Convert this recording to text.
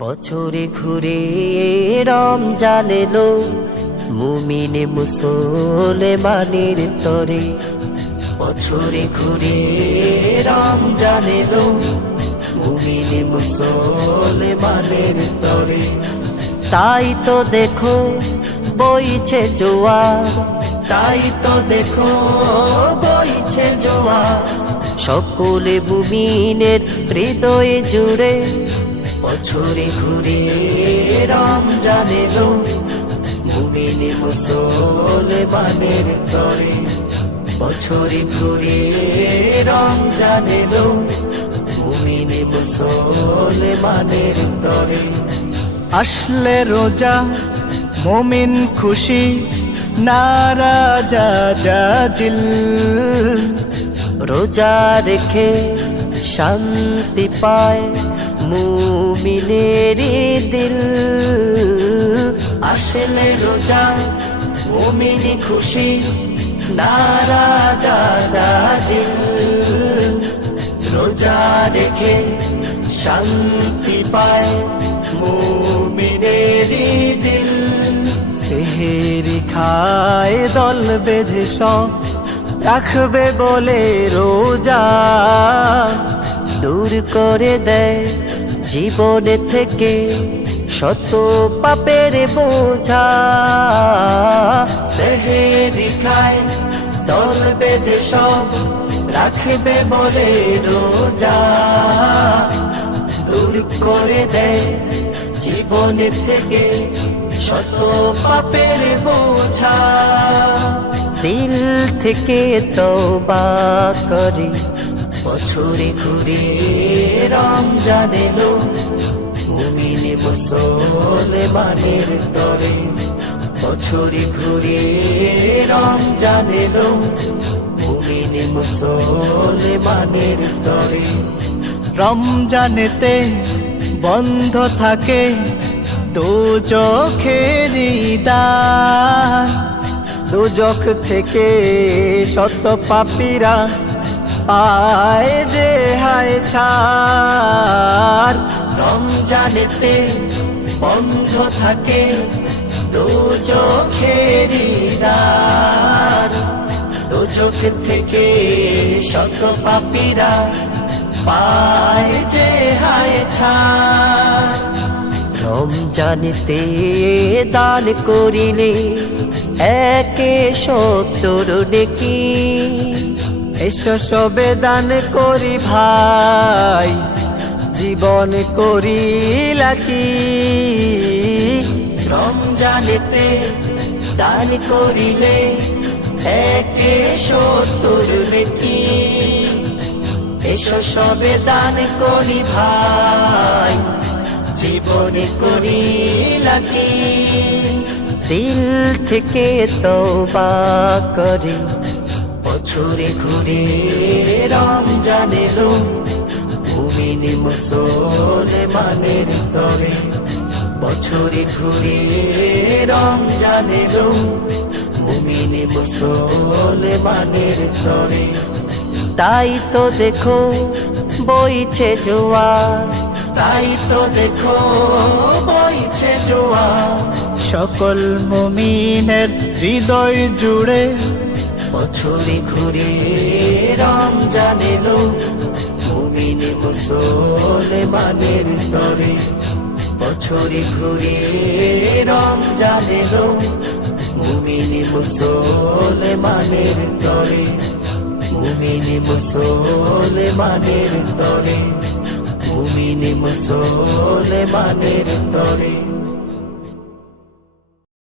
বছরে ঘুরে রমজান এলো, মুমিনে মুসলমানের তরে। বছরে ঘুরে রমজান এলো, মুমিনে মুসলমানের তরে। তাই তো দেখো বইছে জোয়ার, তাই তো দেখো বইছে জোয়ার। সকলে মুমিনের হৃদয়ে জুড়ে বছরে ঘুরে রমজান এলো, মুমিনে মুসলমানের তরে। বছরে ঘুরে রমজান এলো, মুমিনে মুসলমানের তরে। আসলে রোজা মুমিন খুশি, নারাজা জাজিল। রোজা রেখে শান্তি পায় মুমিনের দিল। আসলে রোজা মুমিন খুশি, নারাজা জাজিল। রোজা রেখে শান্তি পায় মুমিনের দিল। সেহেরি খায় দল বেঁধে সব, রাখবে বলে রোজা। দূর করে দেয় জীবনে থেকে শত পাপের বোঝা। সেহেরি খায় দল বেঁধে সব, রাখবে বলে রোজা। দূর করে দেয় জীবনে থেকে শত পাপের বোঝা। দিল থেকে তওবা করে বছরে ঘুরে রমজান এলো, মুমিনে মুসলমানের তরে। বছরে ঘুরে রমজান এলো, মুমিনে মুসলমানের তরে। রমজানেতে বন্ধ থাকে দোজখের দ্বার। দোজখ থেকে শত পাপীরা পায় যে হায় ছাড়। রমজানেতে বন্ধ থাকে দোজখের দ্বার। দোজখ থেকে শত পাপীরা পায় যে হায় ছাড়। রমজানেতে দান করিলে একে 70 নেকি। এসো সবে দান করি ভাই, জীবন করি লাকি। রমজানেতে দান করিলে একে 70 নেকি। এসো সবে দান করি ভাই, জীবনে করি লাকি। দিল থেকে তওবা করে বছরে ঘুরে রমজান এলো, মুমিনে মুসলমানের তরে। বছরে ঘুরে রমজান এলো, মুমিনে মুসলমানের তরে। তাই তো দেখো বইছে জোয়ার, তাই তো দেখো বইছে জোয়ার। সকল মুমিনের হৃদয় জুড়ে বছরে ঘুরে রমজান এলো, মুমিনে মুসলমানের তরে। বছরে ঘুরে রমজান এলো, মুমিনে মুসলমানের তরে। মুমিনে মুসলমানের তরে, মুমিনে মুসলমানের তরে।